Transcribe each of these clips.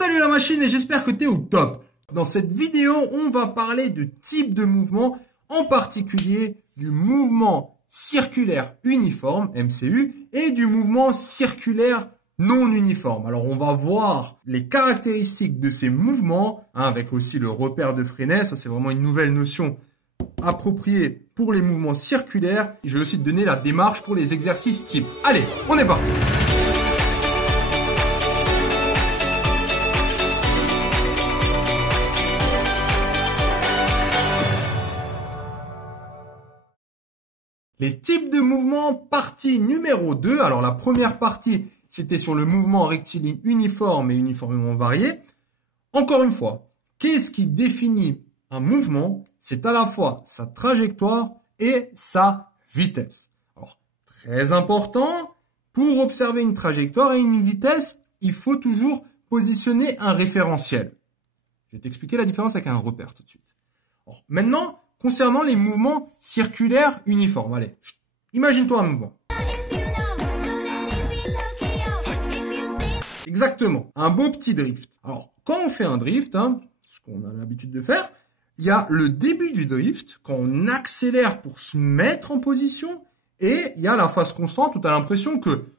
Salut la machine et j'espère que tu es au top. Dans cette vidéo, on va parler de types de mouvements, en particulier du mouvement circulaire uniforme, MCU, et du mouvement circulaire non uniforme. Alors on va voir les caractéristiques de ces mouvements, avec aussi le repère de Freinet. Ça c'est vraiment une nouvelle notion appropriée pour les mouvements circulaires. Je vais aussi te donner la démarche pour les exercices types. Allez, on est parti. Les types de mouvements, partie numéro 2. Alors la première partie, c'était sur le mouvement rectiligne uniforme et uniformément varié. Encore une fois, qu'est-ce qui définit un mouvement? C'est à la fois sa trajectoire et sa vitesse. Alors, très important, pour observer une trajectoire et une vitesse, il faut toujours positionner un référentiel. Je vais t'expliquer la différence avec un repère tout de suite. Alors, maintenant, concernant les mouvements circulaires uniformes. Allez, imagine-toi un mouvement. Exactement, un beau petit drift. Alors, quand on fait un drift, ce qu'on a l'habitude de faire, il y a le début du drift, quand on accélère pour se mettre en position, et il y a la phase constante où tu as l'impression que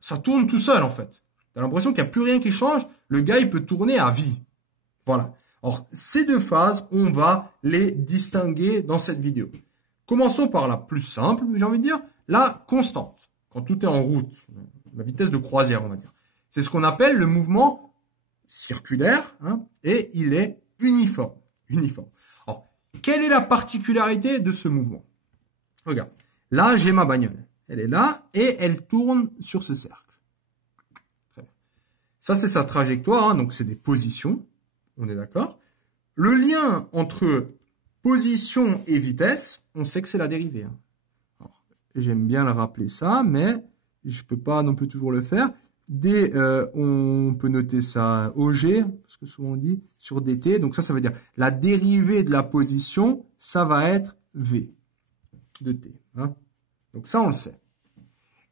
ça tourne tout seul en fait. Tu as l'impression qu'il n'y a plus rien qui change, le gars il peut tourner à vie. Voilà. Alors, ces deux phases, on va les distinguer dans cette vidéo. Commençons par la plus simple, j'ai envie de dire, la constante. Quand tout est en route, la vitesse de croisière, on va dire. C'est ce qu'on appelle le mouvement circulaire, et il est uniforme. Alors, quelle est la particularité de ce mouvement? Regarde, là, j'ai ma bagnole. Elle est là, et elle tourne sur ce cercle. Très bien. Ça, c'est sa trajectoire, donc c'est des positions. On est d'accord? Le lien entre position et vitesse, on sait que c'est la dérivée. J'aime bien le rappeler ça, mais je ne peux pas non plus toujours le faire. On peut noter ça OG, parce que souvent on dit sur dt. Donc ça veut dire la dérivée de la position, ça va être V de t. Donc ça, on le sait.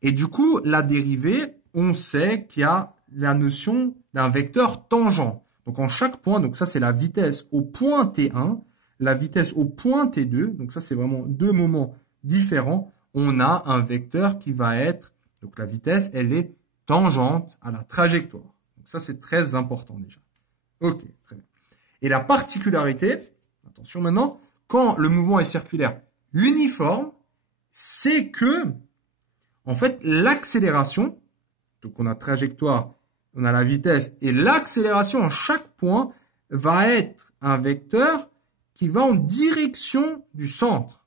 Et du coup, la dérivée, on sait qu'il y a la notion d'un vecteur tangent. Donc, en chaque point, donc ça, c'est la vitesse au point T1, la vitesse au point T2. Donc, ça, c'est vraiment deux moments différents. On a un vecteur qui va être, donc la vitesse, elle est tangente à la trajectoire. Donc, ça, c'est très important déjà. Ok, très bien. Et la particularité, attention maintenant, quand le mouvement est circulaire uniforme, c'est que, en fait, l'accélération, donc on a trajectoire, on a la vitesse et l'accélération en chaque point va être un vecteur qui va en direction du centre.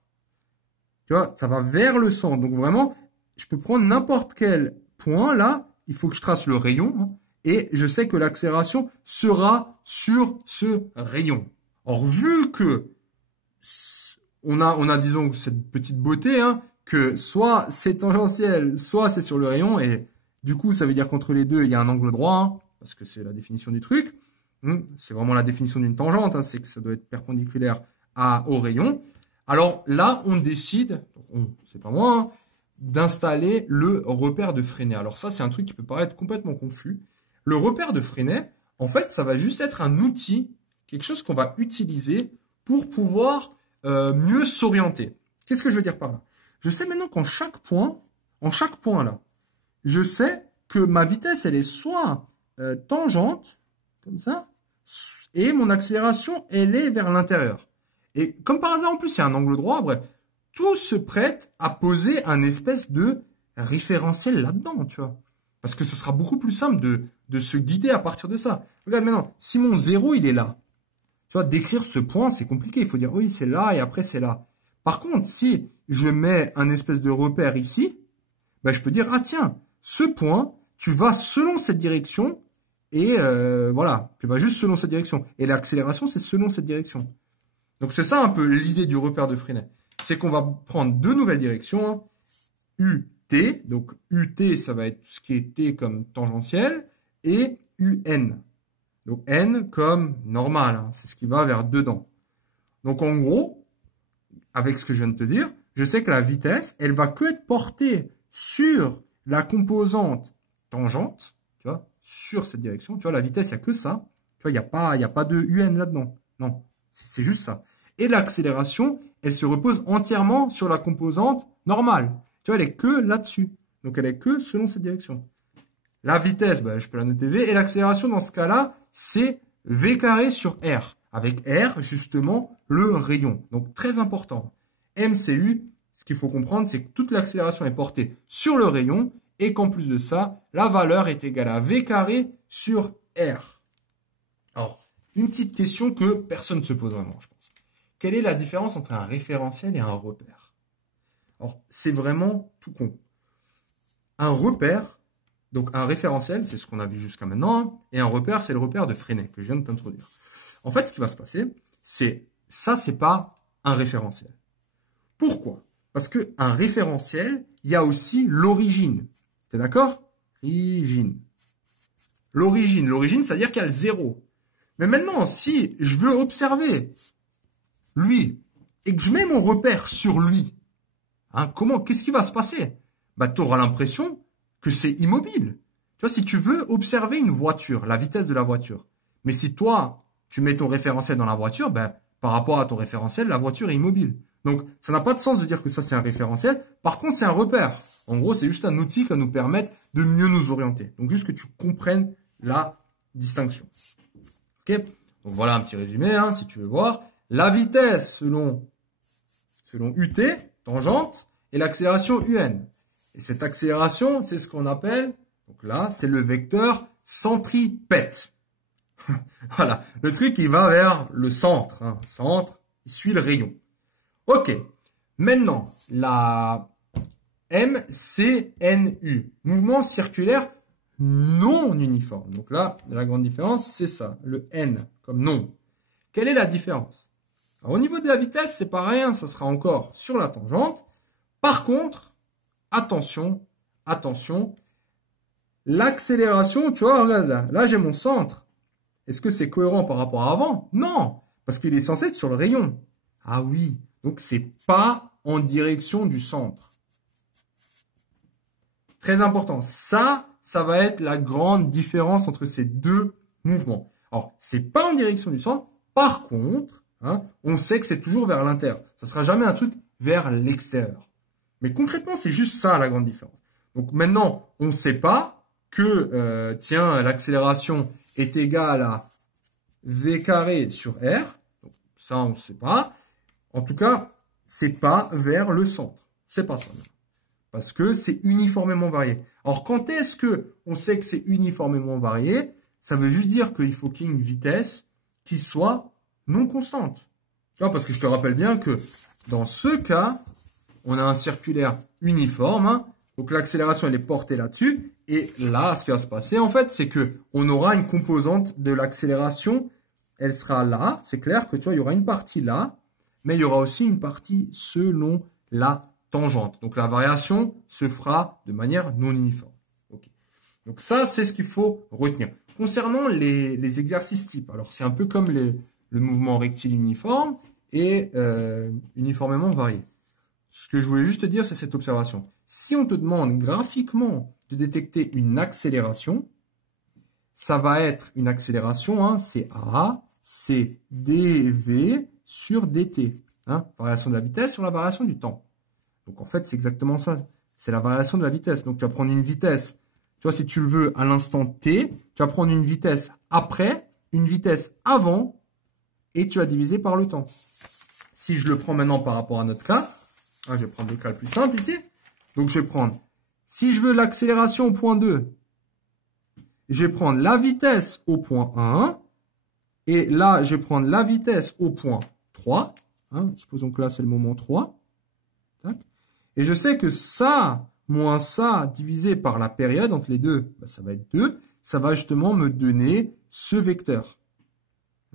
Tu vois, ça va vers le centre. Donc vraiment, je peux prendre n'importe quel point là, il faut que je trace le rayon et je sais que l'accélération sera sur ce rayon. Or, vu que on a disons cette petite beauté que soit c'est tangentiel, soit c'est sur le rayon et du coup, ça veut dire qu'entre les deux, il y a un angle droit, parce que c'est la définition du truc. C'est vraiment la définition d'une tangente, c'est que ça doit être perpendiculaire au rayon. Alors là, on décide, c'est pas moi, d'installer le repère de Freinet. Alors ça, c'est un truc qui peut paraître complètement confus. Le repère de Freinet, en fait, ça va juste être un outil, quelque chose qu'on va utiliser pour pouvoir mieux s'orienter. Qu'est-ce que je veux dire par là? Je sais maintenant qu'en chaque point là, je sais que ma vitesse, elle est soit tangente, comme ça, et mon accélération, elle est vers l'intérieur. Et comme par hasard, en plus, il y a un angle droit, bref, tout se prête à poser un espèce de référentiel là-dedans, tu vois. Parce que ce sera beaucoup plus simple de se guider à partir de ça. Regarde maintenant, si mon 0, il est là, tu vois, décrire ce point, c'est compliqué. Il faut dire, oui, c'est là, et après, c'est là. Par contre, si je mets un espèce de repère ici, ben, je peux dire, ah tiens, ce point, tu vas selon cette direction et voilà, tu vas juste selon cette direction. Et l'accélération, c'est selon cette direction. Donc, c'est ça un peu l'idée du repère de Freinet. C'est qu'on va prendre deux nouvelles directions, UT, donc UT, ça va être ce qui est T comme tangentiel, et UN. Donc, N comme normal, c'est ce qui va vers dedans. Donc, en gros, avec ce que je viens de te dire, je sais que la vitesse, elle va que être portée sur la composante tangente, tu vois, sur cette direction. Tu vois, la vitesse, il n'y a que ça. Tu vois, il n'y a pas de UN là-dedans. Non, c'est juste ça. Et l'accélération, elle se repose entièrement sur la composante normale. Tu vois, elle est que là-dessus. Donc, elle est que selon cette direction. La vitesse, ben, je peux la noter V. Et l'accélération, dans ce cas-là, c'est V carré sur R. Avec R, justement, le rayon. Donc, très important. MCU, ce qu'il faut comprendre, c'est que toute l'accélération est portée sur le rayon et qu'en plus de ça, la valeur est égale à V carré sur R. Alors, une petite question que personne ne se pose vraiment, je pense. Quelle est la différence entre un référentiel et un repère? Alors, c'est vraiment tout con. Un repère, donc un référentiel, c'est ce qu'on a vu jusqu'à maintenant, hein, et un repère, c'est le repère de Freinet que je viens de t'introduire. En fait, ce qui va se passer, c'est ça, c'est pas un référentiel. Pourquoi? Parce qu'un référentiel, il y a aussi l'origine. T'es d'accord? Origine. L'origine, c'est-à-dire qu'il y a le 0. Mais maintenant, si je veux observer lui et que je mets mon repère sur lui, hein, qu'est-ce qui va se passer? Bah, tu auras l'impression que c'est immobile. Tu vois, si tu veux observer une voiture, la vitesse de la voiture, mais si toi, tu mets ton référentiel dans la voiture, ben, par rapport à ton référentiel, la voiture est immobile. Donc, ça n'a pas de sens de dire que ça, c'est un référentiel. Par contre, c'est un repère. En gros, c'est juste un outil qui va nous permettre de mieux nous orienter. Donc, juste que tu comprennes la distinction. Ok? Donc, voilà un petit résumé, hein, si tu veux voir. La vitesse selon UT, tangente, et l'accélération UN. Et cette accélération, c'est ce qu'on appelle, donc là, c'est le vecteur centripète. Voilà, le truc, il va vers le centre. Hein. Centre, il suit le rayon. Ok, maintenant, la MCNU, mouvement circulaire non uniforme. Donc là, la grande différence, c'est ça, le N comme non. Quelle est la différence? Alors, au niveau de la vitesse, c'est pareil, hein, ça sera encore sur la tangente. Par contre, attention, l'accélération, tu vois, regarde là j'ai mon centre. Est-ce que c'est cohérent par rapport à avant? Non, parce qu'il est censé être sur le rayon. Ah oui, donc c'est pas en direction du centre. Très important, ça va être la grande différence entre ces deux mouvements. Alors, c'est pas en direction du centre, par contre, hein, on sait que c'est toujours vers l'intérieur. Ça sera jamais un truc vers l'extérieur. Mais concrètement, c'est juste ça la grande différence. Donc maintenant, on ne sait pas que, tiens, l'accélération est égale à V carré sur R. Donc, ça, on ne sait pas. En tout cas, c'est pas vers le centre. C'est pas ça. Parce que c'est uniformément varié. Alors, quand est-ce que on sait que c'est uniformément varié? Ça veut juste dire qu'il faut qu'il y ait une vitesse qui soit non constante. Tu vois, parce que je te rappelle bien que dans ce cas, on a un circulaire uniforme. Hein, donc, l'accélération, elle est portée là-dessus. Et là, ce qui va se passer, en fait, c'est que on aura une composante de l'accélération. Elle sera là. C'est clair que, tu vois, il y aura une partie là. Mais il y aura aussi une partie selon la tangente. Donc, la variation se fera de manière non uniforme. Okay. Donc, ça, c'est ce qu'il faut retenir. Concernant les exercices types, alors c'est un peu comme le mouvement rectiligne uniforme et uniformément varié. Ce que je voulais juste te dire, c'est cette observation. Si on te demande graphiquement de détecter une accélération, ça va être une accélération, hein, c'est A, c'est dV sur dt. Hein, variation de la vitesse sur la variation du temps. Donc en fait, c'est exactement ça. C'est la variation de la vitesse. Donc tu vas prendre une vitesse, tu vois, si tu le veux, à l'instant t, tu vas prendre une vitesse après, une vitesse avant, et tu vas diviser par le temps. Si je le prends maintenant par rapport à notre cas, hein, je vais prendre le cas le plus simple ici. Donc je vais prendre, si je veux l'accélération au point 2, je vais prendre la vitesse au point 1, et là, je vais prendre la vitesse au point 3. Hein, supposons que là, c'est le moment 3. Tac. Et je sais que ça, moins ça, divisé par la période entre les deux, ben, ça va être 2. Ça va justement me donner ce vecteur.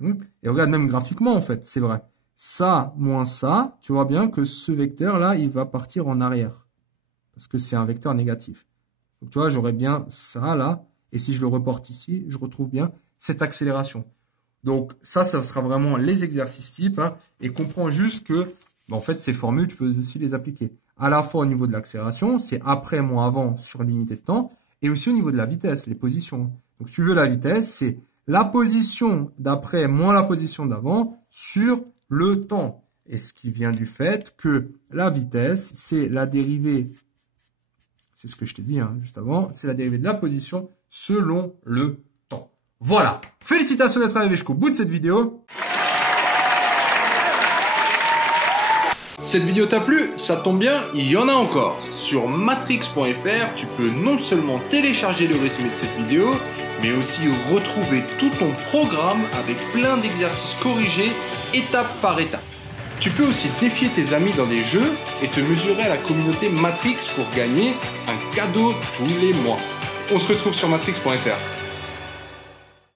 Et regarde, même graphiquement, en fait, c'est vrai. Ça, moins ça, tu vois bien que ce vecteur-là, il va partir en arrière. Parce que c'est un vecteur négatif. Donc, tu vois, j'aurais bien ça, là. Et si je le reporte ici, je retrouve bien cette accélération. Donc, ça sera vraiment les exercices types. Hein, et comprends juste que, ben, en fait, ces formules, tu peux aussi les appliquer. À la fois au niveau de l'accélération, c'est après moins avant sur l'unité de temps, et aussi au niveau de la vitesse, les positions. Donc, si tu veux la vitesse, c'est la position d'après moins la position d'avant sur le temps. Et ce qui vient du fait que la vitesse, c'est la dérivée, c'est ce que je t'ai dit juste avant, c'est la dérivée de la position selon le temps. Voilà. Félicitations d'être arrivé jusqu'au bout de cette vidéo. Cette vidéo t'a plu? Ça tombe bien, il y en a encore. Sur matrix.fr, tu peux non seulement télécharger le résumé de cette vidéo, mais aussi retrouver tout ton programme avec plein d'exercices corrigés étape par étape. Tu peux aussi défier tes amis dans des jeux et te mesurer à la communauté Matrix pour gagner un cadeau tous les mois. On se retrouve sur matrix.fr.